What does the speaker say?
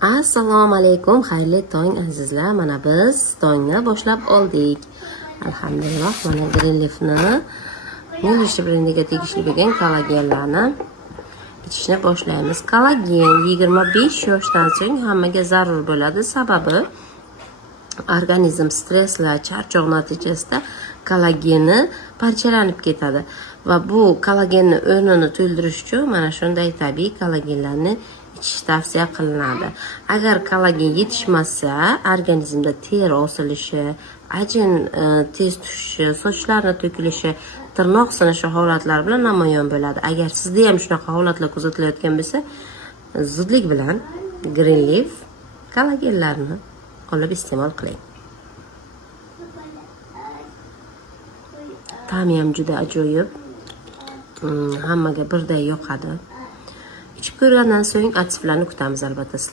Assalomu alaykum, xayrli tong azizlar. Mana biz tongni boshlab oldik. Alhamdulillah, mana Greenleaf'ni Milishi brendiga tegishli bo'lgan kollagenlarni ichishni boshlaymiz. Kollagen 25 yoshdan so'ng hammaga zarur bo'ladi. Sababi organizm stresslar, charchoq natijasida kollageni parchalanib ketadi va bu kollagenni o'rnini to'ldirish uchun mana shunday tabiiy kollagenlarni ichish tavsiya qilinadi. Agar kollagen yetishmasa, organizmda teri osilishi, ajin tez tushishi, sochlarning to'kilishi, tirnoq sinishi holatlari bilan namoyon bo'ladi. Agar sizda ham shunaqa holatlar kuzatilayotgan bo'lsa, zudlik bilan Greenleaf kollagenlarni olib iste'mol qiling. Ta'mi ham juda ajoyib. Hammaga birday yoqadi. Ichib ko'rgandan so'ng atsiflarni kutamiz albatta.